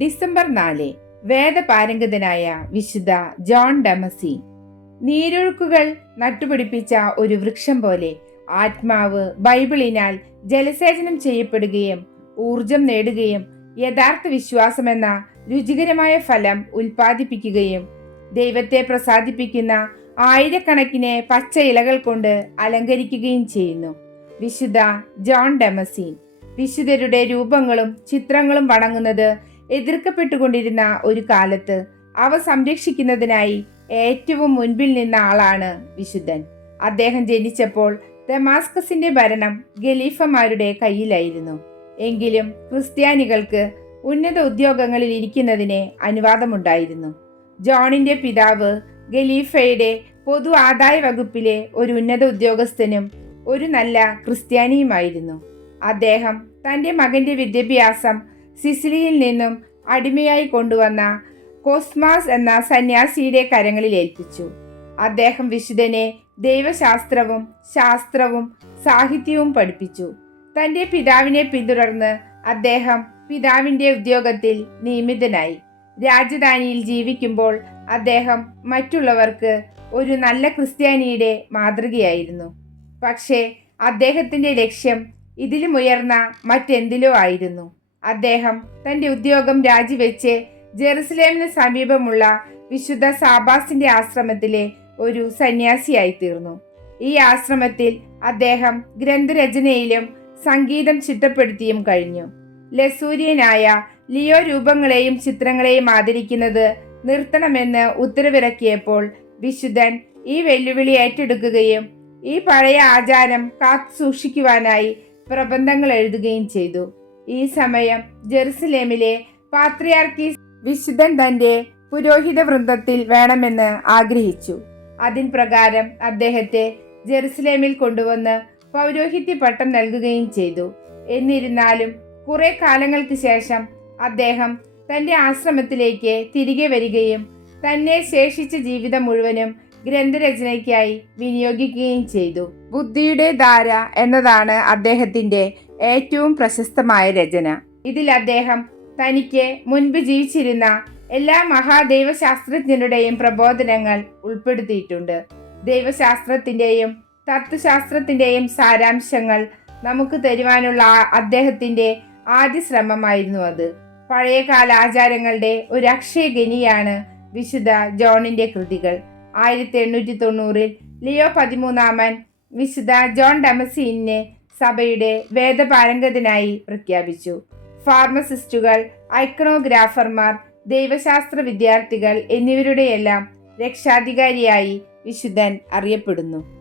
December നാല് വേദപാരംഗതനായ വിശുദ്ധ John ഡെമസി. നീരൊഴുക്കുകൾ നട്ടുപിടിപ്പിച്ച ഒരു വൃക്ഷം പോലെ ആത്മാവ് ബൈബിളിനാൽ ജലസേചനം ചെയ്യപ്പെടുകയും ഊർജം നേടുകയും യഥാർത്ഥ വിശ്വാസമെന്ന രുചികരമായ ഫലം ഉൽപ്പാദിപ്പിക്കുകയും ദൈവത്തെ പ്രസാദിപ്പിക്കുന്ന ആയിരക്കണക്കിന് പച്ച ഇലകൾ കൊണ്ട് അലങ്കരിക്കുകയും ചെയ്യുന്നു. വിശുദ്ധ ജോൺ ഡെമസീൻ വിശുദ്ധരുടെ രൂപങ്ങളും ചിത്രങ്ങളും വണങ്ങുന്നത് എതിർക്കപ്പെട്ടുകൊണ്ടിരുന്ന ഒരു കാലത്ത് അവ സംരക്ഷിക്കുന്നതിനായി ഏറ്റവും മുൻപിൽ നിന്ന ആളാണ് വിശുദ്ധൻ. അദ്ദേഹം ജനിച്ചപ്പോൾ ദമാസ്കസിന്റെ ഭരണം ഖലീഫമാരുടെ കയ്യിലായിരുന്നു. എങ്കിലും ക്രിസ്ത്യാനികൾക്ക് ഉന്നത ഉദ്യോഗങ്ങളിൽ ഇരിക്കുന്നതിന് അനുവാദമുണ്ടായിരുന്നു. ജോണിന്റെ പിതാവ് ഖലീഫയുടെ പൊതു ആദായ വകുപ്പിലെ ഒരു ഉന്നത ഉദ്യോഗസ്ഥനും ഒരു നല്ല ക്രിസ്ത്യാനിയുമായിരുന്നു. അദ്ദേഹം തന്റെ മകന്റെ വിദ്യാഭ്യാസം സിസിലിയിൽ നിന്നും അടിമയായി കൊണ്ടുവന്ന കോസ്മാസ് എന്ന സന്യാസിയുടെ കരങ്ങളിൽ ഏൽപ്പിച്ചു. അദ്ദേഹം വിശുദ്ധനെ ദൈവശാസ്ത്രവും ശാസ്ത്രവും സാഹിത്യവും പഠിപ്പിച്ചു. തന്റെ പിതാവിനെ പിന്തുടർന്ന് അദ്ദേഹം പിതാവിന്റെ ഉദ്യോഗത്തിൽ നിയമിതനായി. രാജധാനിയിൽ ജീവിക്കുമ്പോൾ അദ്ദേഹം മറ്റുള്ളവർക്ക് ഒരു നല്ല ക്രിസ്ത്യാനിയുടെ മാതൃകയായിരുന്നു. പക്ഷേ അദ്ദേഹത്തിന്റെ ലക്ഷ്യം ഇതിലുമുയർന്ന മറ്റെന്തിലോ ആയിരുന്നു. അദ്ദേഹം തന്റെ ഉദ്യോഗം രാജിവെച്ച് ജെറുസലേമിന് സമീപമുള്ള വിശുദ്ധ സാബാസിന്റെ ആശ്രമത്തിലെ ഒരു സന്യാസിയായി തീർന്നു. ഈ ആശ്രമത്തിൽ അദ്ദേഹം ഗ്രന്ഥരചനയിലും സംഗീതം ചിട്ടപ്പെടുത്തിയും കഴിഞ്ഞു. ലസൂര്യനായ ലിയോ രൂപങ്ങളെയും ചിത്രങ്ങളെയും ആദരിക്കുന്നത് നിർത്തണമെന്ന് ഉത്തരവിറക്കിയപ്പോൾ വിശുദ്ധൻ ഈ വെല്ലുവിളി ഏറ്റെടുക്കുകയും ഈ പഴയ ആചാരം കാത്തു സൂക്ഷിക്കുവാനായി പ്രബന്ധങ്ങൾ എഴുതുകയും ചെയ്തു. ഈ സമയം ജെറുസലേമിലെ പാത്രിയാർക്കീസ് വിശുദ്ധൻ തന്റെ പുരോഹിത വൃന്ദത്തിൽ വേണമെന്ന് ആഗ്രഹിച്ചു. അതിൻ പ്രകാരം അദ്ദേഹത്തെ ജെറുസലേമിൽ കൊണ്ടുവന്ന് പൗരോഹിത്യ പട്ടം നൽകുകയും ചെയ്തു. എന്നിരുന്നാലും കുറെ കാലങ്ങൾക്ക് ശേഷം അദ്ദേഹം തന്റെ ആശ്രമത്തിലേക്ക് തിരികെ വരികയും തന്നെ ശേഷിച്ച ജീവിതം മുഴുവനും ഗ്രന്ഥരചനയ്ക്കായി വിനിയോഗിക്കുകയും ചെയ്തു. ബുദ്ധിയുടെ ധാര എന്നതാണ് അദ്ദേഹത്തിന്റെ ഏറ്റവും പ്രശസ്തമായ രചന. ഇതിൽ അദ്ദേഹം തനിക്ക് മുൻപ് ജീവിച്ചിരുന്ന എല്ലാ മഹാദൈവശാസ്ത്രജ്ഞരുടെയും പ്രബോധനങ്ങൾ ഉൾപ്പെടുത്തിയിട്ടുണ്ട്. ദൈവശാസ്ത്രത്തിന്റെയും തത്വശാസ്ത്രത്തിന്റെയും സാരാംശങ്ങൾ നമുക്ക് തരുവാനുള്ള അദ്ദേഹത്തിന്റെ ആദ്യ ശ്രമമായിരുന്നു അത്. പഴയകാല ആചാരങ്ങളുടെ ഒരു അക്ഷയഗനിയാണ് വിശുദ്ധ ജോണിന്റെ കൃതികൾ. ആയിരത്തി എണ്ണൂറ്റി തൊണ്ണൂറിൽ ലിയോ പതിമൂന്നാമൻ വിശുദ്ധ ജോൺ ഡമസീനെ സഭയുടെ വേദപാരംഗതനായി പ്രഖ്യാപിച്ചു. ഫാർമസിസ്റ്റുകൾ ഐക്കണോഗ്രാഫർമാർ ദൈവശാസ്ത്ര വിദ്യാർത്ഥികൾ എന്നിവരുടെയെല്ലാം രക്ഷാധികാരിയായി വിശുദ്ധൻ അറിയപ്പെടുന്നു.